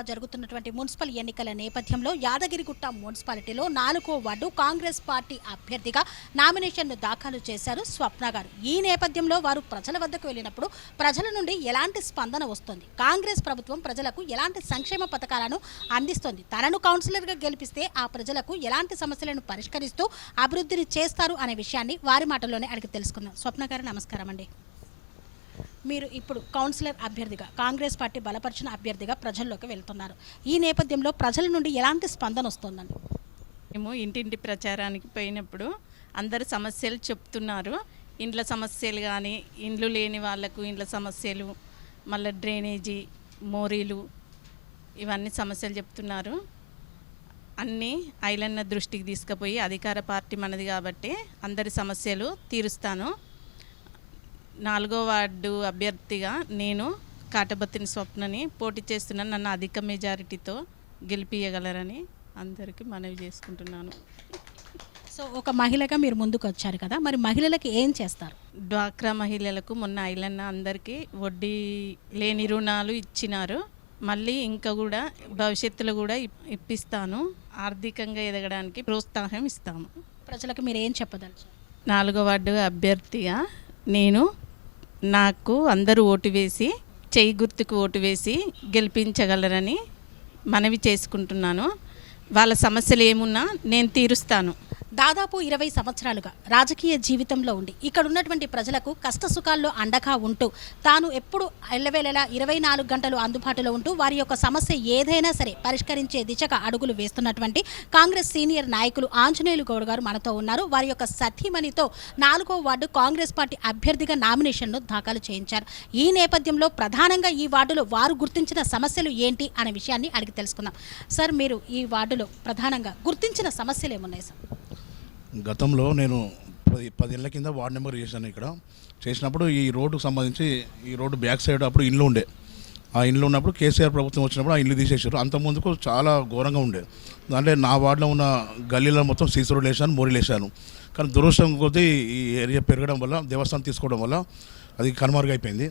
దశగా జరుగుతున్నటువంటి మున్సిపల్ ఎన్నికల నేపథ్యంలో యాదగిరిగుట్ట మున్సిపాలిటీలో 4వ వార్డు కాంగ్రెస్ పార్టీ అభ్యర్థిగా నామినేషన్ను దాఖలు చేశారు స్వప్న గారు. ఈ నేపథ్యంలో వారు ప్రజల వద్దకు వెళ్ళినప్పుడు ప్రజల నుండి ఎలాంటి స్పందన వస్తుంది, కాంగ్రెస్ ప్రభుత్వం ప్రజలకు ఎలాంటి సంక్షేమ పథకాలను అందిస్తుంది, తనను కౌన్సిలర్గా గెలిపిస్తే ఆ ప్రజలకు ఎలాంటి సమస్యలను పరిష్కరిస్తూ అభివృద్ధిని చేస్తారు అనే విషయాన్ని వారి మాటల్లోనే అడిగి తెలుసుకుందాం. స్వప్న గారు నమస్కారం అండి. మీరు ఇప్పుడు కౌన్సిలర్ అభ్యర్థిగా, కాంగ్రెస్ పార్టీ బలపరిచిన అభ్యర్థిగా ప్రజల్లోకి వెళ్తున్నారు. ఈ నేపథ్యంలో ప్రజల నుండి ఎలాంటి స్పందన వస్తుందండి? మేము ఇంటింటి ప్రచారానికి పోయినప్పుడు అందరు సమస్యలు చెప్తున్నారు. ఇండ్ల సమస్యలు కానీ, ఇండ్లు లేని వాళ్లకు ఇండ్ల సమస్యలు, మళ్ళీ డ్రైనేజీ, మోరీలు, ఇవన్నీ సమస్యలు చెప్తున్నారు. అన్నీ ఐలన్న దృష్టికి తీసుకుపోయి, అధికార పార్టీ మనది కాబట్టి అందరి సమస్యలు తీరుస్తాను. 4వ వార్డు అభ్యర్థిగా నేను కాటబత్తిని స్వప్నని పోటీ చేస్తున్నాను. నన్ను అధిక మెజారిటీతో గెలిపియగలరని అందరికీ మనవి చేసుకుంటున్నాను. సో ఒక మహిళగా మీరు ముందుకు వచ్చారు కదా, మరి మహిళలకు ఏం చేస్తారు? డ్వాక్రా మహిళలకు మొన్న ఐలన్న అందరికీ వడ్డీ లేని రుణాలు ఇచ్చినారు. మళ్ళీ ఇంకా కూడా భవిష్యత్తులో కూడా ఇప్పిస్తాను. ఆర్థికంగా ఎదగడానికి ప్రోత్సాహం ఇస్తాము. ప్రజలకు మీరు ఏం చెప్పదలుచారు? 4వ వార్డు అభ్యర్థిగా నేను, నాకు అందరూ ఓటు వేసి, చెయ్యి గుర్తుకు ఓటు వేసి గెలిపించగలరని మనవి చేసుకుంటున్నాను. వాళ్ళ సమస్యలు ఏమున్నా నేను తీరుస్తాను. దాదాపు 20 సంవత్సరాలుగా రాజకీయ జీవితంలో ఉండి ఇక్కడ ఉన్నటువంటి ప్రజలకు కష్ట సుఖాల్లో అండగా ఉంటూ, తాను ఎప్పుడు ఎల్లవేళలా 24 గంటలు అందుబాటులో ఉంటూ వారి యొక్క సమస్య ఏదైనా సరే పరిష్కరించే దిశగా అడుగులు వేస్తున్నటువంటి కాంగ్రెస్ సీనియర్ నాయకులు ఆంజనేయులు గౌడ్ గారు మనతో ఉన్నారు. వారి యొక్క సతీమణితో 4వ వార్డు కాంగ్రెస్ పార్టీ అభ్యర్థిగా నామినేషన్ను దాఖలు చేయించారు. ఈ నేపథ్యంలో ప్రధానంగా ఈ వార్డులో వారు గుర్తించిన సమస్యలు ఏంటి అనే విషయాన్ని అడిగి తెలుసుకుందాం. సార్, మీరు ఈ వార్డులో ప్రధానంగా గుర్తించిన సమస్యలు ఏమున్నాయి సార్? గతంలో నేను 10 ఏళ్ల కింద వార్డు నెంబర్ చేశాను. ఇక్కడ చేసినప్పుడు ఈ రోడ్డుకు సంబంధించి, ఈ రోడ్డు బ్యాక్ సైడ్ అప్పుడు ఇండ్లు ఉండే. ఆ ఇండ్లు ఉన్నప్పుడు కేసీఆర్ ప్రభుత్వం వచ్చినప్పుడు ఆ ఇండ్లు తీసేసారు. అంత ముందుకు చాలా ఘోరంగా ఉండే. అంటే నా వార్డులో ఉన్న గల్లీలో మొత్తం సీసీ రోడ్లు వేసాను, మోరీలు వేసాను. కానీ దురదృష్టం కొద్దీ ఈ ఏరియా పెరగడం వల్ల, దేవస్థానం తీసుకోవడం వల్ల అది కనుమరుగైపోయింది.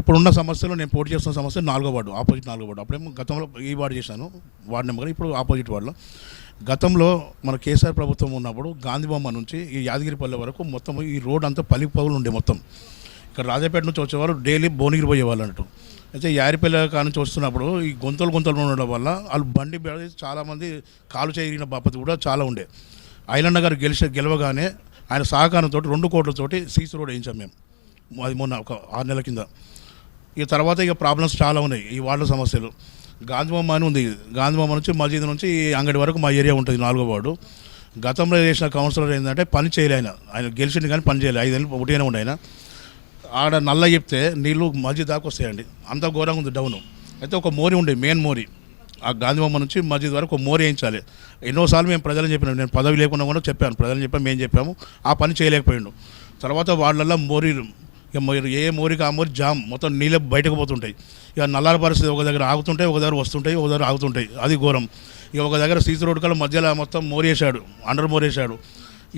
ఇప్పుడున్న సమస్యలు, నేను పోటీ చేస్తున్న సమస్య 4వ వార్డు, ఆపోజిట్ 4వ వార్డు. అప్పుడేమో గతంలో ఈ వార్డు చేశాను వార్డు నెంబర్, ఇప్పుడు ఆపోజిట్ వార్డులో. గతంలో మన కేసీఆర్ ప్రభుత్వం ఉన్నప్పుడు గాంధీబొమ్మ నుంచి ఈ యాదగిరిపల్లి వరకు మొత్తం ఈ రోడ్ అంతా పలులు ఉండే. మొత్తం ఇక్కడ రాజాపేట నుంచి వచ్చేవారు డైలీ భువనగిరి పోయేవాళ్ళు అన్నట్టు. అయితే యారిపల్లి కాడ నుంచి వస్తున్నప్పుడు ఈ గుంతలు ఉండడం వల్ల వాళ్ళు బండి చాలామంది కాలు చేయగిన బాపతి కూడా చాలా ఉండే. ఐలన్న గారు గెలవగానే ఆయన సహకారంతో 2 కోట్లతోటి సీసీ రోడ్ వేయించాం మేము. అది మొన్న ఒక 6 నెలల కింద. ఇక తర్వాత ఇక ప్రాబ్లమ్స్ చాలా ఉన్నాయి. ఈ వార్డు సమస్యలు, గాంధీబొమ్మ అని ఉంది, గాంధీబొమ్మ నుంచి మసీదు నుంచి ఈ అంగడి వరకు మా ఏరియా ఉంటుంది 4వ వార్డు. గతంలో చేసిన కౌన్సిలర్ ఏంటంటే పని చేయలే, ఆయన గెలిచింది కానీ పని చేయలేదు. 5 ఏళ్ళు ఒకటిగానే ఉండే ఆయన. ఆడ నల్ల చెప్తే నీళ్ళు మసీదు దాకా వస్తాయండి, అంత ఘోరంగా ఉంది డౌన్. అయితే ఒక మోరీ ఉండే, మెయిన్ మోరీ, ఆ గాంధీబొమ్మ నుంచి మసీదు వరకు ఒక మోరీ వేయించాలి. ఎన్నోసార్లు మేము ప్రజలను చెప్పినాం, నేను పదవి లేకుండా కూడా చెప్పాను, ప్రజలను చెప్పాము, మేము చెప్పాము. ఆ పని చేయలేకపోయిండు. తర్వాత వాళ్ళల్లో మోరీలు, ఇక ఏ మోరికి ఆ మోరి జామ్, మొత్తం నీళ్ళు బయటకు పోతుంటాయి. ఇక నల్లాల పరిస్థితి, ఒక దగ్గర ఆగుతుంటాయి, ఒక దగ్గర వస్తుంటాయి, ఒక దగ్గర ఆగుతుంటాయి, అది ఘోరం. ఇక ఒక దగ్గర సీసీ రోడ్ కల్లా మధ్యలో మొత్తం మోరేసాడు, అండర్ మోరేసాడు.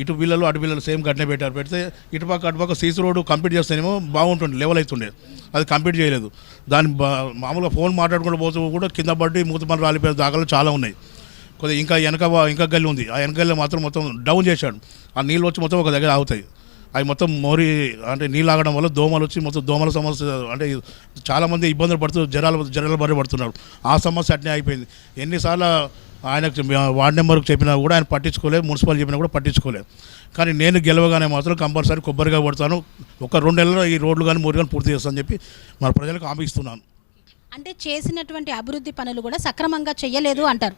ఇటు పిల్లలు అటు పిల్లలు సేమ్ గట్టినే పెట్టారు. పెడితే ఇటుపక్క అటుపక్క సీసీ రోడ్డు కంప్లీట్ చేస్తేనేమో బాగుంటుండే, లెవెల్ అవుతుండే. అది కంప్లీట్ చేయలేదు. దాన్ని మామూలుగా ఫోన్ మాట్లాడుకుంటూ పోతూ కూడా కింద పడి మూతపని రాలిపోయిన దాఖలు చాలా ఉన్నాయి. కొద్దిగా ఇంకా గల్లి ఉంది, ఆ వెనకల్లి మాత్రం మొత్తం డౌన్ చేశాడు. ఆ నీళ్ళు వచ్చి మొత్తం ఒక దగ్గర ఆగుతాయి. అవి మొత్తం మోరి అంటే నీళ్ళు ఆగడం వల్ల దోమలు వచ్చి మొత్తం దోమల సమస్య, అంటే చాలామంది ఇబ్బందులు పడుతూ జరాల బారి పడుతున్నారు. ఆ సమస్య అట్నే అయిపోయింది. ఎన్నిసార్లు ఆయనకు వార్డు నెంబర్కి చెప్పినా కూడా ఆయన పట్టించుకోలేదు, మున్సిపల్ చెప్పినా కూడా పట్టించుకోలేదు. కానీ నేను గెలవగానే మాత్రం కంపల్సరీ కొబ్బరిగా పడతాను, ఒక 2 నెలల్లో ఈ రోడ్లు కానీ మోరీ కానీ పూర్తి చేస్తానని చెప్పి మన ప్రజలకు హామీ ఇస్తున్నాను. అంటే చేసినటువంటి అభివృద్ధి పనులు కూడా సక్రమంగా చేయలేదు అంటారు.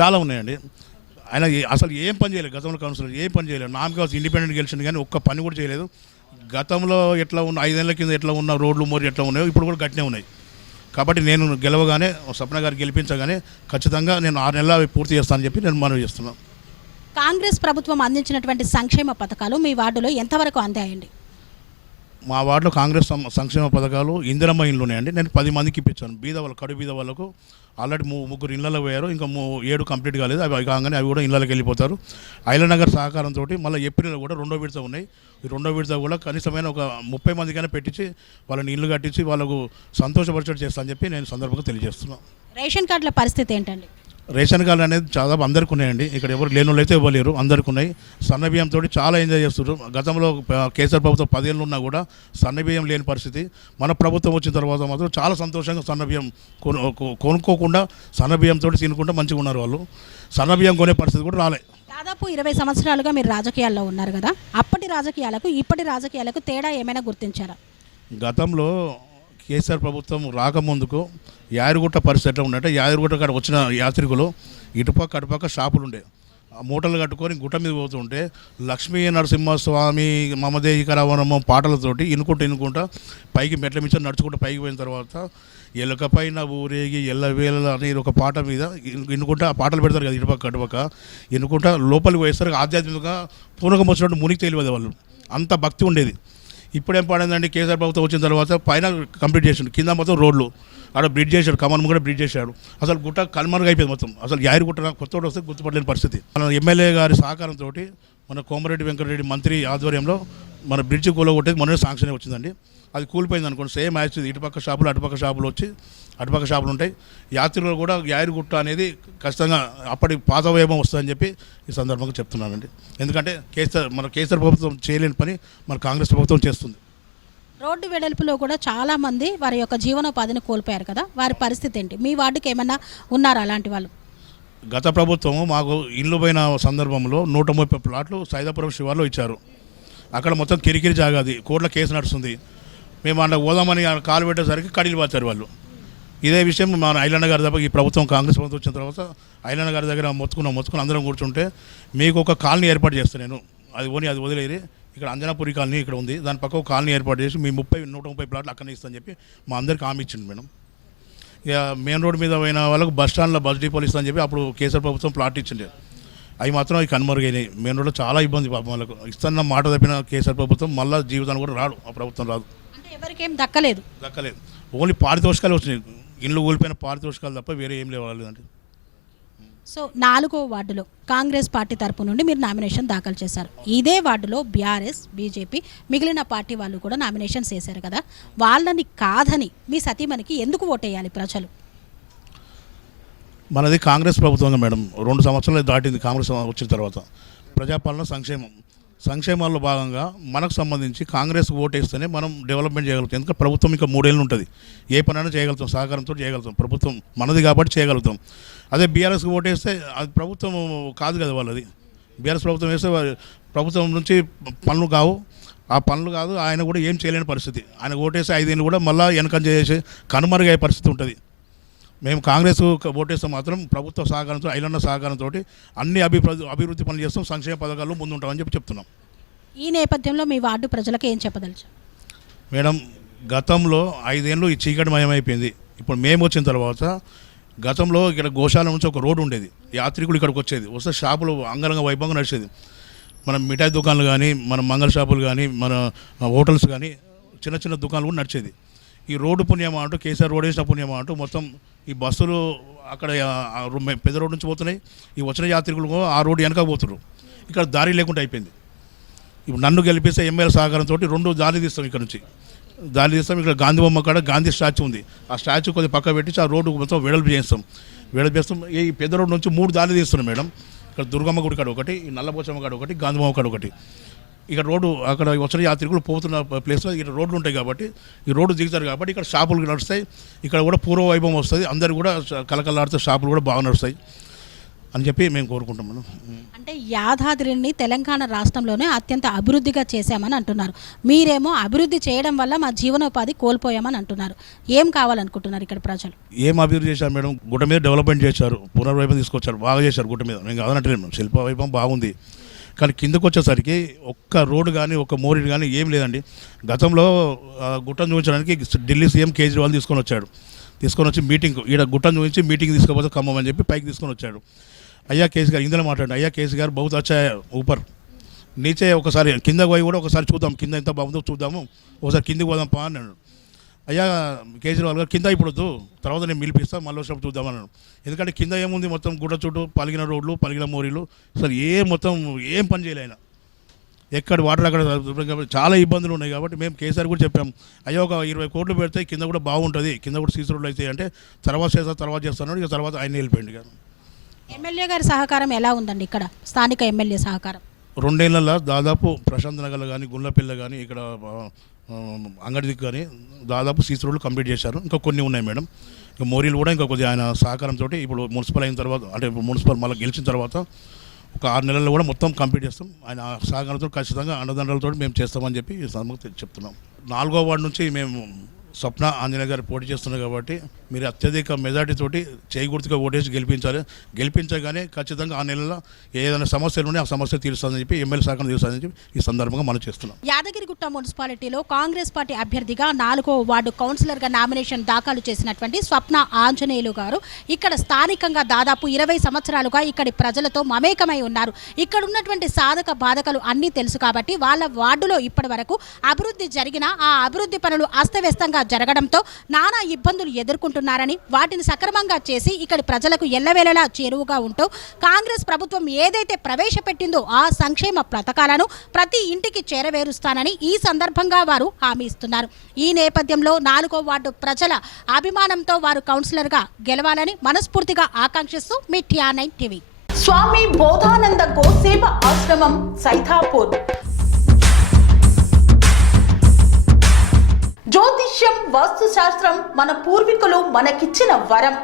చాలా ఉన్నాయండి. ఆయన అసలు ఏం పని చేయలేదు, గతంలో కౌన్సిలర్ ఏం పని చేయలేదు. నామకాస్ ఇండిపెండెంట్ గెలిచింది కానీ ఒక్క పని కూడా చేయలేదు. గతంలో ఎట్లా ఉన్న 5 ఏళ్ల కింద ఎట్లా ఉన్న రోడ్లు మోరీ ఎట్లా ఉన్నాయో ఇప్పుడు కూడా గట్టినే ఉన్నాయి. కాబట్టి నేను గెలవగానే, స్వప్న గారు గెలిపించగానే ఖచ్చితంగా నేను 6 నెలలు పూర్తి చేస్తానని చెప్పి నేను మనవి చేస్తున్నాను. కాంగ్రెస్ ప్రభుత్వం అందించినటువంటి సంక్షేమ పథకాలు మీ వార్డులో ఎంతవరకు అందాయండి? మా వార్డులో కాంగ్రెస్ సంక్షేమ పథకాలు ఇందిరమ్మ ఇండ్లు ఉన్నాయండి. నేను 10 మందికి ఇప్పించాను. బీద వాళ్ళు, కడు బీద వాళ్ళకు ఆల్రెడీ ముగ్గురు ఇళ్ళలో పోయారు. ఇంకా 7 కంప్లీట్ కాలేదు. అవి కాగానే అవి కూడా ఇళ్ళకి వెళ్ళిపోతారు. ఐలనగర్ సహకారంతో మళ్ళీ ఏప్రిల్ కూడా 2వ విడత ఉన్నాయి. ఈ 2వ విడత కూడా కనీసమైన ఒక 30 మందికైనా పెట్టించి వాళ్ళని ఇల్లు కట్టించి వాళ్ళకు సంతోషపరిచేట్టు చేస్తానని చెప్పి నేను సందర్భంగా తెలియజేస్తున్నాను. రేషన్ కార్డుల పరిస్థితి ఏంటండి? రేషన్ కార్డు అనేది చాలా అందరికీ ఉన్నాయండి. ఇక్కడ ఎవరు లేని వాళ్ళు అయితే ఇవ్వలేరు, అందరికీ ఉన్నాయి. సన్నబియ్యంతో చాలా ఎంజాయ్ చేస్తున్నారు. గతంలో కేసీఆర్ ప్రభుత్వం 10 ఏళ్ళు ఉన్నా కూడా సన్నబియ్యం లేని పరిస్థితి. మన ప్రభుత్వం వచ్చిన తర్వాత మాత్రం చాలా సంతోషంగా సన్నబియ్యం కొనుక్కోకుండా సన్నబియ్యంతో తినుకుంటూ మంచిగా ఉన్నారు వాళ్ళు. సన్నబియ్యం కొనే పరిస్థితి కూడా రాలే. దాదాపు 20 సంవత్సరాలుగా మీరు రాజకీయాల్లో ఉన్నారు కదా, అప్పటి రాజకీయాలకు ఇప్పటి రాజకీయాలకు తేడా ఏమైనా గుర్తించారా? గతంలో కేసీఆర్ ప్రభుత్వం రాకముందుకు యాదగిరిగుట్ట పరిస్థితి ఎట్లా ఉందంటే, యాదగిరిగుట్ట కాడ వచ్చిన యాత్రికులు ఇటుపక్క అటుపక్క షాపులు ఉండే, మూటలు కట్టుకొని గుట్ట మీద పోతుంటే లక్ష్మీ నరసింహస్వామి మమదేహికరవనము పాటలతోటి ఇనుకుంటా పైకి మెట్ల మించి నడుచుకుంటూ పైకి పోయిన తర్వాత ఎలుక పైన ఊరేగి ఎల్లవేళ అనేది ఒక పాట మీద ఇనుకుంటా పాటలు పెడతారు కదా, ఇటుపక్క అటుపక్క ఇనుకుంటా లోపలికి పోయేసరికి ఆధ్యాత్మికంగా పూనకం వచ్చినట్టు మునికి తెలియదు వాళ్ళు, అంత భక్తి ఉండేది. ఇప్పుడేం పడిందండి, కేసీఆర్ ప్రభుత్వం వచ్చిన తర్వాత పైన కంప్లీట్ చేసాడు, కింద మొత్తం రోడ్లు అక్కడ బ్రిడ్జ్ చేశాడు, కమన్ కూడా బ్రిడ్జ్ చేశాడు. అసలు గుట్ట కనుమరుగు అయిపోయింది మొత్తం. అసలు యాదగిరిగుట్ట కొత్త వస్తే గుర్తుపట్టలేని పరిస్థితి. మన ఎమ్మెల్యే గారి సహకారంతో మన కోమరెడ్డి వెంకటరెడ్డి మంత్రి ఆధ్వర్యంలో మన బ్రిడ్జ్ కూలగొట్టేది మొన్న శాంక్షన్ వచ్చిందండి. అది కూలిపోయింది అనుకోండి, సేమ్ మ్యాచ్ ఇటుపక్క షాపులు అటుపక్క షాపులు వచ్చి అటుపక్క షాపులు ఉంటాయి. యాత్రికులు కూడా యాదగిరిగుట్ట అనేది ఖచ్చితంగా అప్పటి పాత వైభవం వస్తుందని చెప్పి ఈ సందర్భంగా చెప్తున్నానండి. ఎందుకంటే కేసీఆర్ ప్రభుత్వం చేయలేని పని మన కాంగ్రెస్ ప్రభుత్వం చేస్తుంది. రోడ్డు వెడల్పులో కూడా చాలా మంది వారి యొక్క జీవనోపాధిని కోల్పోయారు కదా, వారి పరిస్థితి ఏంటి? మీ వార్డుకి ఏమన్నా ఉన్నారా అలాంటి వాళ్ళు? గత ప్రభుత్వం మాకు ఇల్లు పోయిన సందర్భంలో 130 ప్లాట్లు సైదాపురం శివార్లో ఇచ్చారు. అక్కడ మొత్తం కిరికిరి జాగాది, కోర్టులో కేసు నడుస్తుంది. మేము అక్కడ పోదామని కాలు పెట్టేసరికి కడీలు పాచారు వాళ్ళు. ఇదే విషయం మన ఐలన్న గారి దగ్గర ఈ ప్రభుత్వం కాంగ్రెస్ ప్రభుత్వం వచ్చిన తర్వాత ఐలన్న గారి దగ్గర మొత్తుకుని అందరం కూర్చుంటే మీకు ఒక కాలనీ ఏర్పాటు చేస్తాను నేను, అది వదిలేది ఇక్కడ అంజనాపురి కాలనీ ఇక్కడ ఉంది, దాని పక్క ఒక కాలనీ ఏర్పాటు చేసి మీ 130 ప్లాట్లు అక్కడనే ఇస్తానని చెప్పి మా అందరికి హామీ ఇచ్చింది మేడం. ఇక మెయిన్ రోడ్ మీద పోయిన వాళ్ళకు బస్ స్టాండ్లో బస్ డిపోలు ఇస్తానని చెప్పి అప్పుడు కేసీఆర్ ప్రభుత్వం ప్లాట్ ఇచ్చిండే, అవి మాత్రం అవి కనుమరుగైనాయి. మెయిన్ రోడ్లో చాలా ఇబ్బంది పాపం వాళ్ళకు. ఇస్తున్న మాట తప్పిన కేసీఆర్ ప్రభుత్వం మళ్ళీ జీవితాన్ని కూడా రాడు, ఆ ప్రభుత్వం రాదు, అంటే ఎవరికేం దక్కలేదు. ఓన్లీ పారితోషికాలు వచ్చినాయి, ఇండ్లు కూలిపోయిన పారితోషికాలు తప్ప వేరే ఏం లేవాలేదండి. సో 4వ వార్డులో కాంగ్రెస్ పార్టీ తరపు నుండి మీరు నామినేషన్ దాఖలు చేశారు. ఇదే వార్డులో బీఆర్ఎస్, బీజేపీ, మిగిలిన పార్టీ వాళ్ళు కూడా నామినేషన్స్ వేశారు కదా, వాళ్ళని కాదని మీ సతీమణికి ఎందుకు ఓటేయాలి ప్రజలు? మనది కాంగ్రెస్ ప్రభుత్వంగా మేడం, 2 సంవత్సరాలు దాటింది కాంగ్రెస్ వచ్చిన తర్వాత. ప్రజాపాలన సంక్షేమాల్లో భాగంగా మనకు సంబంధించి కాంగ్రెస్ ఓటేస్తేనే మనం డెవలప్మెంట్ చేయగలుగుతాం. ఎందుకంటే ప్రభుత్వం ఇంకా 3 ఏళ్ళు ఉంటుంది, ఏ పనైనా చేయగలుగుతాం, సహకారంతో చేయగలుగుతాం, ప్రభుత్వం మనది కాబట్టి చేయగలుగుతాం. అదే బీఆర్ఎస్కి ఓటేస్తే అది ప్రభుత్వం కాదు కదా వాళ్ళది. బీఆర్ఎస్ ప్రభుత్వం వేస్తే ప్రభుత్వం నుంచి పనులు కావు, ఆ పనులు కాదు, ఆయన కూడా ఏం చేయలేని పరిస్థితి. ఆయన ఓటేస్తే 5 ఏళ్ళు కూడా మళ్ళీ వెనకంజ చేసి కనుమరుగయ్యే పరిస్థితి ఉంటుంది. మేము కాంగ్రెస్ ఓటేస్తే మాత్రం ప్రభుత్వ సహకారంతో, ఐలన్న సహకారంతో అన్ని అభివృద్ధి పనులు చేస్తాం, సంక్షేమ పథకాలు ముందుంటామని చెప్తున్నాం. ఈ నేపథ్యంలో మీ వార్డు ప్రజలకు ఏం చెప్పదలుచు? మేడం, గతంలో 5 ఏళ్ళు ఈ చీకటిమయమైపోయింది. ఇప్పుడు మేము వచ్చిన తర్వాత గతంలో ఇక్కడ గోశాల నుంచి ఒక రోడ్డు ఉండేది, యాత్రికులు ఇక్కడికి వస్తే షాపులు అంగరంగ వైభవంగా నడిచేది. మన మిఠాయి దుకాణాలు కానీ, మన మంగళ షాపులు కానీ, మన హోటల్స్ కానీ, చిన్న దుకాణాలు కూడా నడిచేది. ఈ రోడ్డు పుణ్యమా అంటూ, కేసీఆర్ రోడ్ వేసిన పుణ్యమా అంటూ మొత్తం ఈ బస్సులు అక్కడ పెద్ద రోడ్డు నుంచి పోతున్నాయి, ఈ వచ్చిన యాత్రికులు ఆ రోడ్డు వెనక పోతున్నారు, ఇక్కడ దారి లేకుండా అయిపోయింది. ఇప్పుడు నన్ను గెలిపిస్తే ఎమ్మెల్యే సహకారంతో 2 దారి తీస్తాం, ఇక్కడ నుంచి దారి తీస్తాం. ఇక్కడ గాంధీ బొమ్మ కాడ గాంధీ స్టాచ్యూ ఉంది, ఆ స్టాచ్యూ కొద్దిగా పక్క పెట్టి ఆ రోడ్డు మొత్తం వెడల్పు చేస్తాం. ఈ పెద్ద రోడ్డు నుంచి 3 దారి తీస్తున్నాం మేడం. ఇక్కడ దుర్గమ్మ గుడి కాడ ఒకటి, ఈ నల్లపోచమ్మ కాడ ఒకటి, గాంధీ బొమ్మ కాడ ఒకటి. ఇక్కడ రోడ్డు అక్కడ వచ్చిన యాత్రికులు పోతున్న ప్లేస్లో ఇక్కడ రోడ్లు ఉంటాయి కాబట్టి ఈ రోడ్డు దిగుతారు కాబట్టి ఇక్కడ షాపులు నడుస్తాయి, ఇక్కడ కూడా పూర్వ వైభవం వస్తుంది, అందరు కూడా కలకలాడితే షాపులు కూడా బాగా నడుస్తాయి అని చెప్పి మేము కోరుకుంటాం మేడం. అంటే యాదాద్రిని తెలంగాణ రాష్ట్రంలోనే అత్యంత అభివృద్ధిగా చేశామని అంటున్నారు, మీరేమో అభివృద్ధి చేయడం వల్ల మా జీవనోపాధి కోల్పోయామని అంటున్నారు. ఏం కావాలనుకుంటున్నారు ఇక్కడ ప్రజలు? ఏం అభివృద్ధి చేశారు మేడం? గుట్ట మీద డెవలప్మెంట్ చేశారు, పునర్వైభవం తీసుకొచ్చారు, బాగా చేశారు. గుట్ట మీద మేము కాదనట్లేదు, శిల్ప వైభవం బాగుంది. కానీ కిందకు వచ్చేసరికి ఒక్క రోడ్డు కానీ ఒక్క మోరీడు కానీ ఏం లేదండి. గతంలో గుట్టను చూపించడానికి ఢిల్లీ సీఎం కేజ్రీవాల్ తీసుకొని వచ్చి మీటింగ్, ఈడ గుట్టను చూపించి మీటింగ్ తీసుకోపోతే ఖమ్మం అని చెప్పి పైకి తీసుకొని వచ్చాడు. అయ్యా కేసీ గారు ఇందులో మాట్లాడండి, అయ్యా కేసీ గారు బహుత్ అచ్చా ఊపర్ నీచే ఒకసారి కిందకు పోయి కూడా ఒకసారి చూద్దాం, కింద ఎంత బాగుందో చూద్దాము, ఒకసారి కిందికి పోదాం పా అన్నాడు. అయ్యా కేజ్రీవాల్ గారు కింద ఇప్పుడు వద్దు, తర్వాత నేను పిలిపిస్తాను, మళ్ళీ వచ్చినప్పుడు చూద్దామన్నాడు. ఎందుకంటే కింద ఏముంది, మొత్తం గుడ్డ చుట్టూ పలిగిన రోడ్లు, పలిగిన మోరీలు, అసలు మొత్తం ఏం పని చేయలే ఆయన. ఎక్కడ వాటర్ అక్కడ చాలా ఇబ్బందులు ఉన్నాయి. కాబట్టి మేము కేసీఆర్ కూడా చెప్పాము, అయ్యో ఒక 20 కోట్లు పెడితే కింద కూడా బాగుంటుంది, కింద కూడా సీసీ రోడ్లు అయితే అంటే తర్వాత చేస్తాను. ఇక తర్వాత ఆయన వెళ్ళిపోయింది. ఎమ్మెల్యే గారి సహకారం ఎలా ఉందండి ఇక్కడ, స్థానిక ఎమ్మెల్యే సహకారం? 2 ఏళ్లలో దాదాపు ప్రశాంత్ నగర్లో కానీ, గుండ్లపిల్ల కానీ, ఇక్కడ అంగడికి కానీ దాదాపు సీసీ రోడ్లు కంప్లీట్ చేశారు. ఇంకా కొన్ని ఉన్నాయి మేడం. ఇంకా మోరీలు కూడా ఇంకా కొద్దిగా ఆయన సహకారంతో ఇప్పుడు మున్సిపల్ అయిన తర్వాత, అంటే మున్సిపల్ మళ్ళీ గెలిచిన తర్వాత ఒక 6 నెలల్లో కూడా మొత్తం కంప్లీట్ చేస్తాం. ఆయన సహకారంతో ఖచ్చితంగా అండదండలతో మేము చేస్తామని చెప్పి ఈ సందర్భంగా చెప్తున్నాం. 4వ వార్డు నుంచి మేము స్వప్న ఆంజనేయ గారు పోటీ చేస్తున్నారు కాబట్టి మీరు అత్యధిక మెజార్టీతోటి చేయి గుర్తుగా ఓటేసి గెలిపించగానే ఖచ్చితంగా ఆ నెలలో ఏదైనా సమస్యలు ఉంటే ఆ సమస్యలు తీరుస్తుందని చెప్పి ఎమ్మెల్యే సహకారం తీరుస్తుందని చెప్పి ఈ సందర్భంగా మనం చేస్తున్నాం. యాదగిరిగుట్ట మున్సిపాలిటీలో కాంగ్రెస్ పార్టీ అభ్యర్థిగా 4వ వార్డు కౌన్సిలర్గా నామినేషన్ దాఖలు చేసినటువంటి స్వప్న ఆంజనేయులు గారు ఇక్కడ స్థానికంగా దాదాపు 20 సంవత్సరాలుగా ఇక్కడి ప్రజలతో మమేకమై ఉన్నారు. ఇక్కడ ఉన్నటువంటి సాధక బాధకాలు అన్నీ తెలుసు కాబట్టి వాళ్ళ వార్డులో ఇప్పటి వరకు అభివృద్ధి జరిగినా ఆ అభివృద్ధి పనులు అస్తవ్యస్తంగా జరగడంతో నానా ఇబ్బందులు ఎదుర్కొంటున్నారని, వాటిని సక్రమంగా చేసి ఇక్కడి ప్రజలకు ఎల్లవేళలా చేరువుగా ఉంటూ కాంగ్రెస్ ప్రభుత్వం ఏదైతే ప్రవేశపెట్టిందో ఆ సంక్షేమ పథకాలను ప్రతి ఇంటికి చేరవేరుస్తానని ఈ సందర్భంగా వారు హామీ ఇస్తున్నారు. ఈ నేపథ్యంలో 4వ వార్డు ప్రజల అభిమానంతో వారు కౌన్సిలర్గా గెలవాలని మనస్ఫూర్తిగా ఆకాంక్షిస్తూ మీ TR9 టీవీ. స్వామి బోధానంద గోసేవ ఆశ్రమం సైథాపూర్. జ్యోతిష్యం, వాస్తుశాస్త్రం మన పూర్వీకులు మనకిచ్చిన వరం.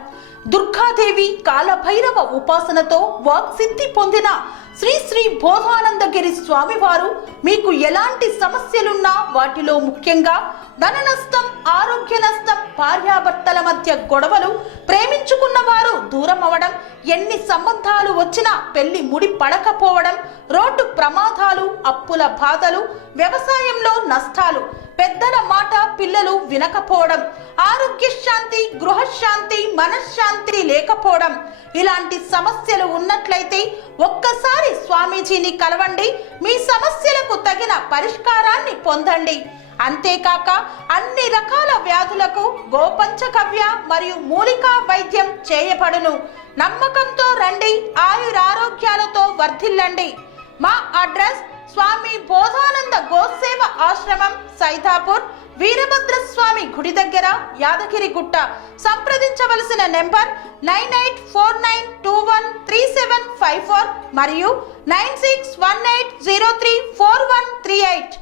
దుర్గాదేవి, కాలభైరవ ఉపాసనతో వాక్సిద్ధి పొందిన శ్రీ శ్రీ బోధానందగిరి స్వామివారు మీకు ఎలాంటి సమస్యలున్నా, వాటిలో ముఖ్యంగా ధన నష్టం, ఆరోగ్య నష్టం, భార్యాభర్తల మధ్య గొడవలు, ప్రేమించుకున్న వారు దూరం అవడం, ఎన్ని సంబంధాలు వచ్చినా పెళ్లి ముడి పడకపోవడం, రోడ్డు ప్రమాదాలు, అప్పుల బాధలు, వ్యవసాయంలో నష్టాలు, పెద్దల మాట పిల్లలు వినకపోవడం, ఆరోగ్య శాంతి, గృహశాంతి, మనశ్శాంతి లేకపోవడం, ఇలాంటి సమస్యలు ఉన్నట్లయితే ఒక్కసారి స్వామీజీని కలవండి. మీ సమస్యలకు తగిన పరిష్కారాన్ని పొందండి. అంతేకాక అన్ని రకాల వ్యాధులకు గోపంచగవ్య మరియు మూలికా వైద్యం చేయబడును. నమ్మకంతో రండి, ఆయురారోగ్యాలతో వర్ధిల్లండి. మా అడ్రస్ స్వామి బోధానంద గోసేవ ఆశ్రమం, సైథాపూర్, వీరభద్రస్వామి గుడి దగ్గర, యాదగిరిగుట్ట. సంప్రదించవలసిన నెంబర్ 9849213754 మరియు 9618034138.